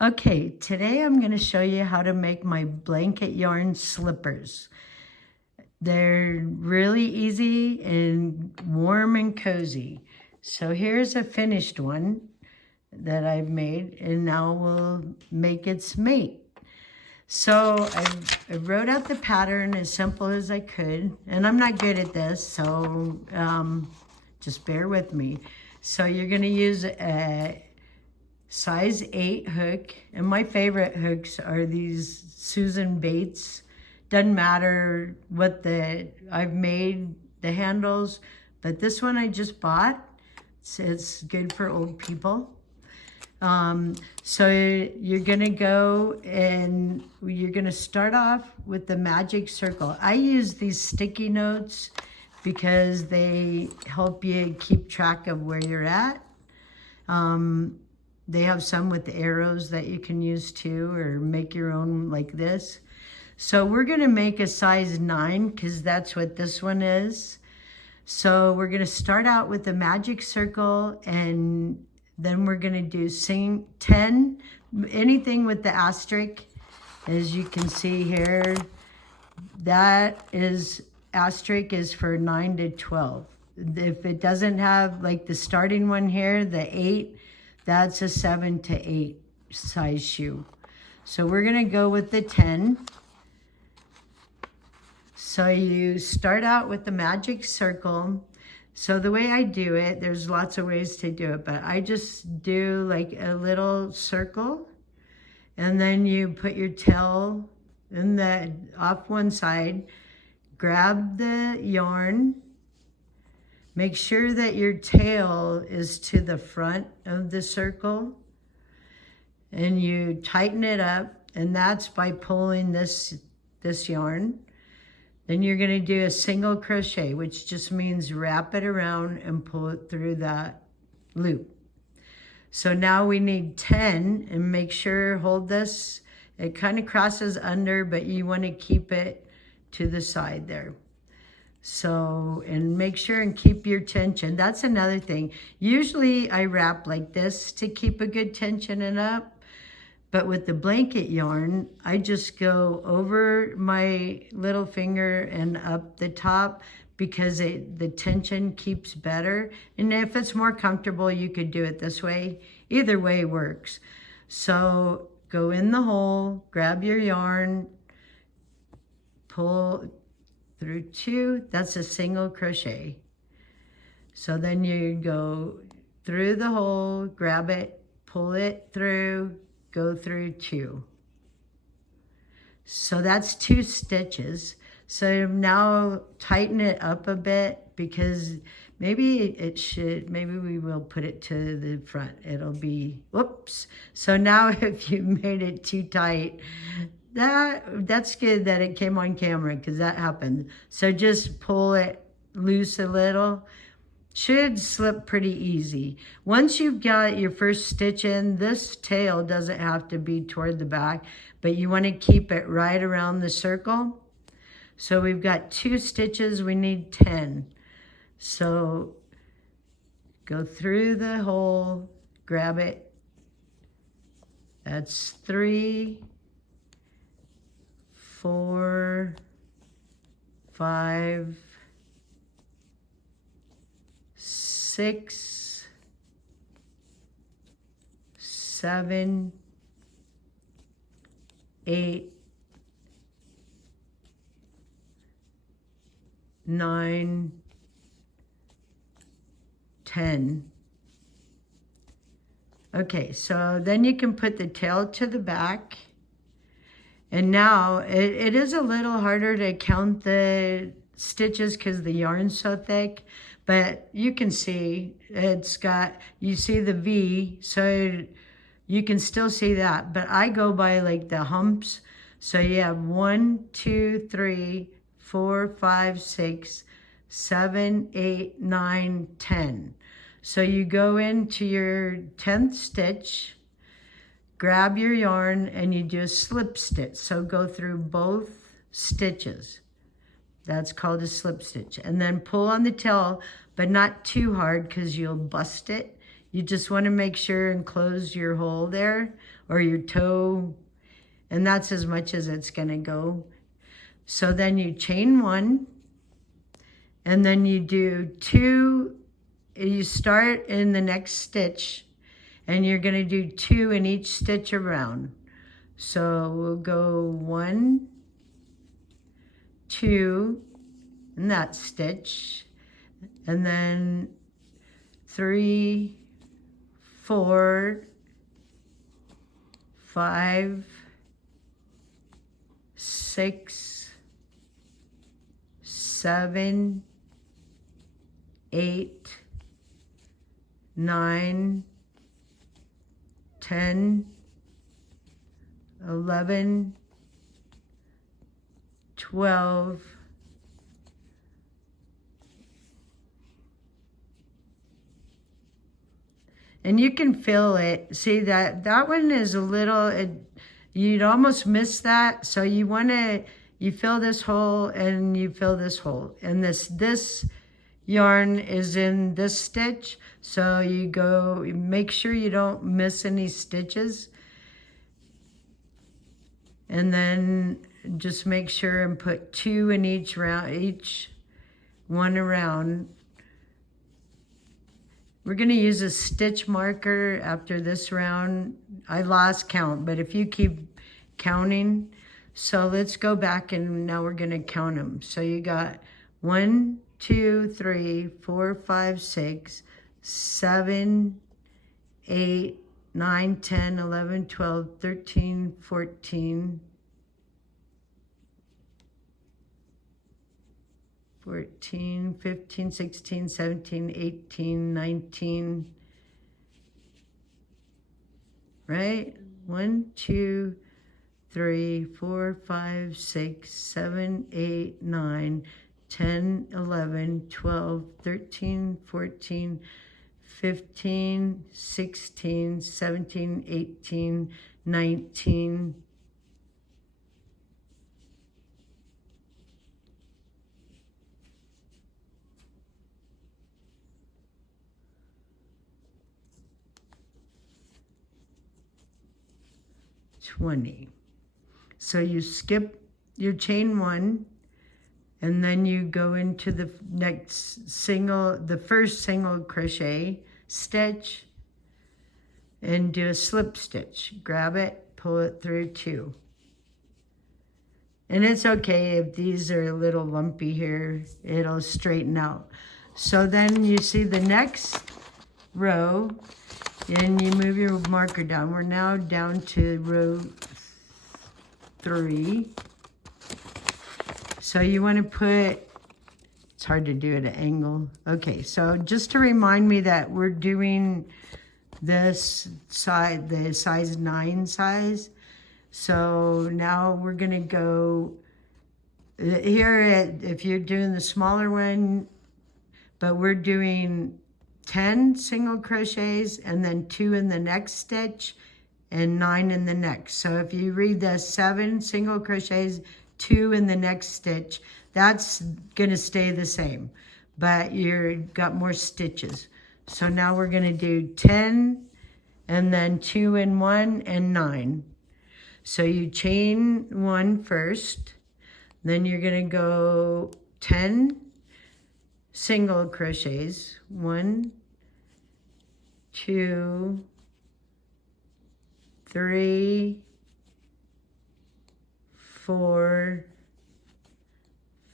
Okay, today I'm going to show you how to make my blanket yarn slippers. They're really easy and warm and cozy. So here's a finished one that I've made, and now we'll make its mate. So I wrote out the pattern as simple as I could, and I'm not good at this, so just bear with me. So you're going to use a size 8 hook, and my favorite hooks are these Susan Bates. Doesn't matter what I've made the handles, but this one I just bought. It's good for old people. So you're gonna go and you're gonna start off with the magic circle. I use these sticky notes because they help you keep track of where you're at. They have some with arrows that you can use too, or make your own like this. So we're gonna make a size 9 because that's what this one is. So we're gonna start out with the magic circle, and then we're gonna do 10, anything with the asterisk. As you can see here, that is, asterisk is for 9 to 12. If it doesn't have like the starting one here, the 8, that's a 7 to 8 size shoe. So we're gonna go with the 10. So you start out with the magic circle. So the way I do it, there's lots of ways to do it, but I just do like a little circle, and then you put your tail off one side, grab the yarn, make sure that your tail is to the front of the circle, and you tighten it up, and that's by pulling this yarn. Then you're gonna do a single crochet, which just means wrap it around and pull it through that loop. So now we need 10, and make sure, hold this, it kind of crosses under, but you wanna keep it to the side there. So, and make sure and keep your tension. That's another thing. Usually I wrap like this to keep a good tension and up, but with the blanket yarn, I just go over my little finger and up the top because the tension keeps better. And if it's more comfortable, you could do it this way. Either way works. So go in the hole, grab your yarn, pull through 2, that's a single crochet. So then you go through the hole, grab it, pull it through, go through 2. So that's 2 stitches. So now tighten it up a bit, because maybe we will put it to the front. It'll be, whoops. So now if you made it too tight, that's good that it came on camera, because that happened. So just pull it loose a little. Should slip pretty easy. Once you've got your first stitch in, this tail doesn't have to be toward the back, but you want to keep it right around the circle. So we've got 2 stitches, we need 10. So go through the hole, grab it. That's 3, 4, 5, 6, 7, 8, 9, 10. Okay, so then you can put the tail to the back. And now it is a little harder to count the stitches because the yarn's so thick, but you can see you see the V, so you can still see that, but I go by like the humps. So you have 1, 2, 3, 4, 5, 6, 7, 8, 9, 10. So you go into your 10th stitch, grab your yarn, and you do a slip stitch. So go through both stitches. That's called a slip stitch. And then pull on the tail, but not too hard because you'll bust it. You just want to make sure and close your hole there, or your toe, and that's as much as it's going to go. So then you chain 1, and then you do 2. You start in the next stitch, and you're going to do 2 in each stitch around. So we'll go 1, 2 in that stitch, and then 3, 4, 5, 6, 7, 8, 9, 10, 11, 12, 'and you can feel it. See that one is a little, you'd almost miss that. So you want to, you fill this hole and you fill this hole. And this yarn is in this stitch. So you go, make sure you don't miss any stitches. And then just make sure and put 2 in each round, each one around. We're going to use a stitch marker after this round. I lost count, but if you keep counting. So let's go back and now we're going to count them. So you got 1, 2, 3, 4, 5, 6, 7, 8, 9, 10, 11, 12, 13, 14, 15, 16, 17, 18, 19, right? 1, 2, 3, 4, 5, 6, 7, 8, 9, 10, 11, 12, 13, 14, 15, 16, 17, 18, 19, 20. So you skip your chain 1, and then you go into the next single, the first single crochet stitch, and do a slip stitch. Grab it, pull it through 2. And it's okay if these are a little lumpy here, it'll straighten out. So then you see the next row, and you move your marker down. We're now down to row 3. So you want to put, it's hard to do at an angle. Okay, so just to remind me that we're doing this side, the size 9 size. So now we're going to go here if you're doing the smaller one, but we're doing 10 single crochets and then 2 in the next stitch and 9 in the next. So if you read the 7 single crochets, 2 in the next stitch, that's going to stay the same, but you've got more stitches. So now we're going to do 10 and then 2 in 1 and 9. So you chain 1 first, then you're going to go 10 single crochets, 1, 2, 3, 4,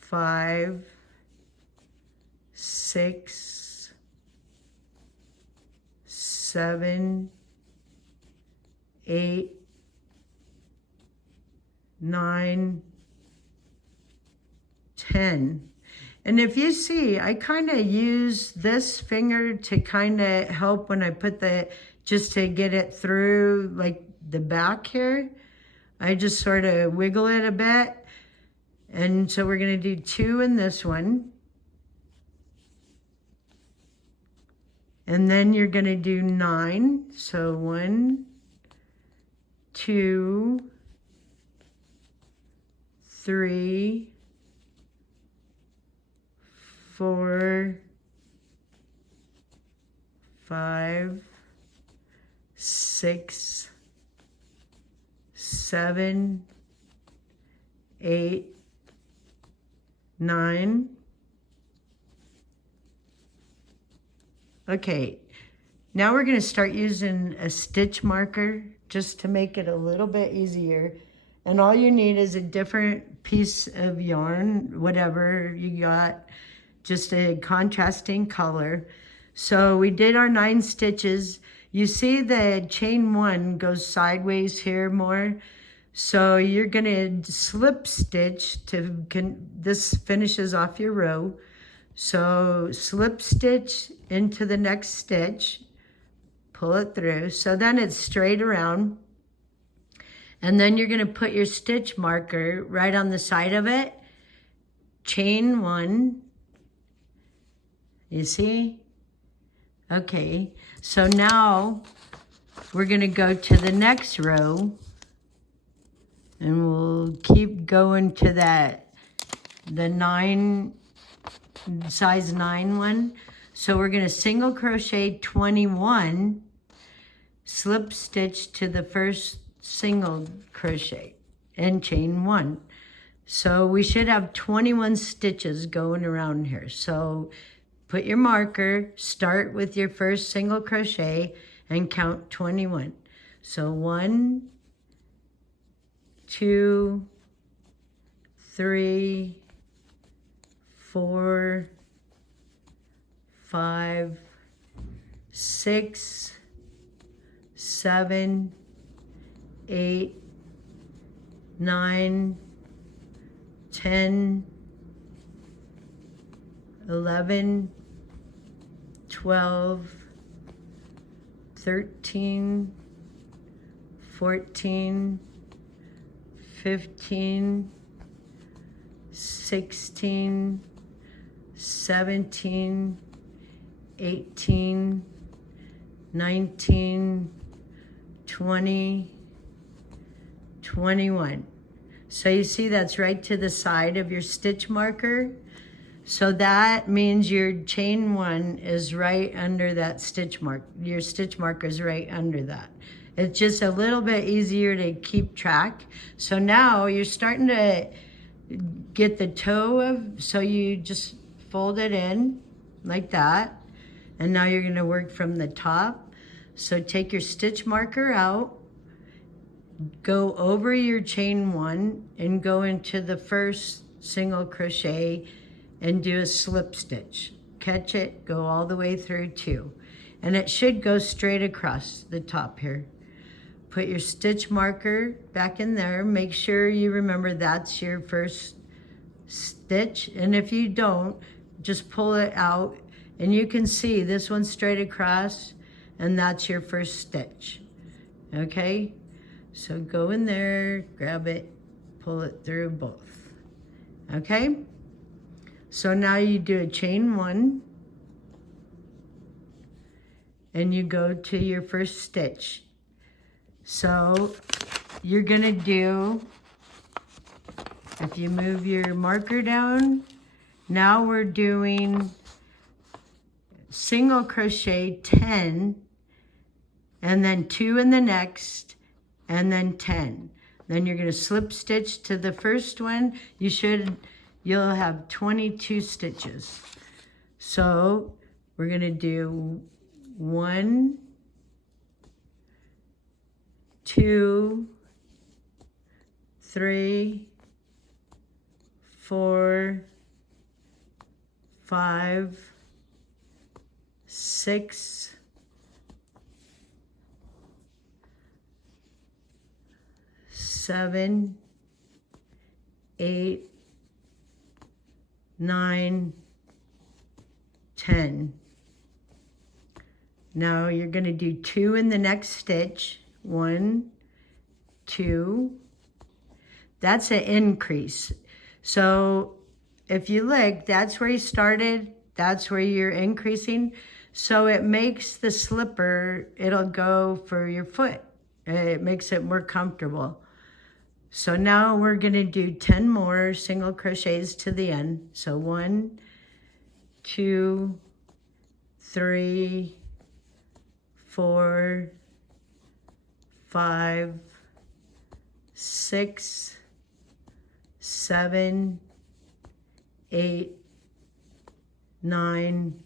5, 6, 7, 8, 9, 10. And if you see, I kind of use this finger to kind of help when I put the, just to get it through like the back here. I just sort of wiggle it a bit. And so we're going to do 2 in this one. And then you're going to do 9. So 1, 2, 3, 4, 5, 6, 7, 8, 9. Okay, now we're going to start using a stitch marker just to make it a little bit easier. And all you need is a different piece of yarn, whatever you got, just a contrasting color. So we did our 9 stitches. You see the chain 1 goes sideways here more. So you're going to slip stitch to, this finishes off your row. So slip stitch into the next stitch, pull it through. So then it's straight around. And then you're going to put your stitch marker right on the side of it. Chain 1. You see? Okay. So now we're going to go to the next row. And we'll keep going to the 9, size 9 one. So we're going to single crochet 21, slip stitch to the first single crochet and chain 1. So we should have 21 stitches going around here. So put your marker, start with your first single crochet and count 21. So 1, 2, 3, 4, 5, 6, 7, 8, 9, 10, 11, 12, 13, 14, 15, 16, 17, 18, 19, 20, 21. So you see that's right to the side of your stitch marker. So that means your chain 1 is right under that stitch mark. Your stitch marker is right under that. It's just a little bit easier to keep track. So now you're starting to get the toe of, so you just fold it in like that. And now you're going to work from the top. So take your stitch marker out, go over your chain 1 and go into the first single crochet and do a slip stitch. Catch it, go all the way through 2. And it should go straight across the top here. Put your stitch marker back in there. Make sure you remember that's your first stitch. And if you don't, just pull it out. And you can see this one's straight across and that's your first stitch. Okay? So go in there, grab it, pull it through both. Okay? So now you do a chain 1 and you go to your first stitch. So you're gonna do, if you move your marker down, now we're doing single crochet 10 and then 2 in the next and then 10. Then you're gonna slip stitch to the first one. You'll have 22 stitches. So we're gonna do 1, 2, 3, 4, 5, 6, 7, 8, 9, 10. Now you're going to do 2 in the next stitch. 1, 2. That's an increase. So if you look, that's where you started. That's where you're increasing. So it makes the slipper, it'll go for your foot. It makes it more comfortable. So now we're going to do 10 more single crochets to the end. So 1, 2, 3, 4, 5, 6, 7, 8, 9,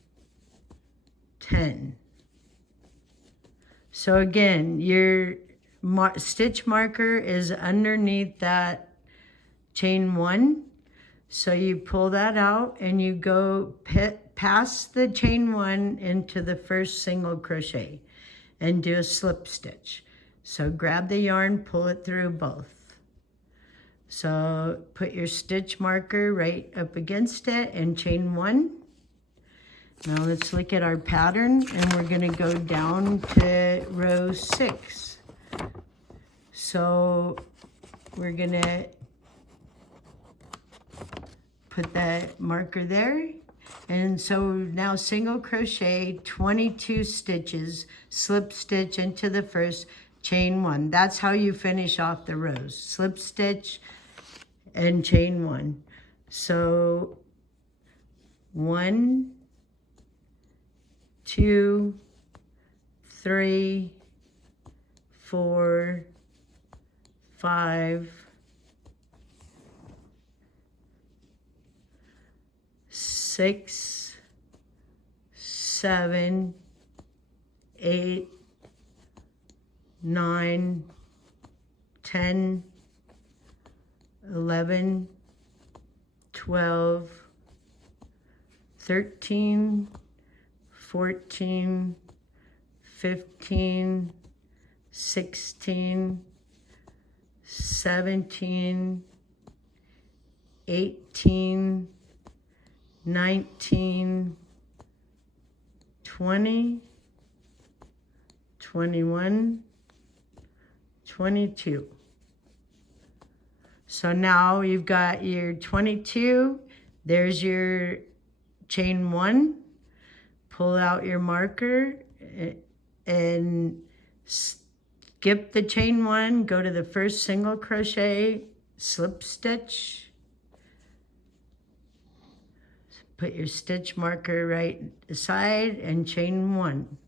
10. So again, your stitch marker is underneath that chain 1. So you pull that out and you go past the chain 1 into the first single crochet and do a slip stitch. So grab the yarn, pull it through both. So put your stitch marker right up against it and chain 1. Now let's look at our pattern, and we're going to go down to row 6. So we're going to put that marker there. And so now single crochet 22 stitches, slip stitch into the first, chain 1. That's how you finish off the rows. Slip stitch and chain 1. So 1, 2, 3, 4, 5, 6, 7, 8, 9, 10, 11, 12, 13, 14, 15, 16, 17, 18, 19, 20, 21, 22. So now you've got your 22. There's your chain 1. Pull out your marker and skip the chain 1. Go to the first single crochet, slip stitch. Put your stitch marker right aside and chain 1.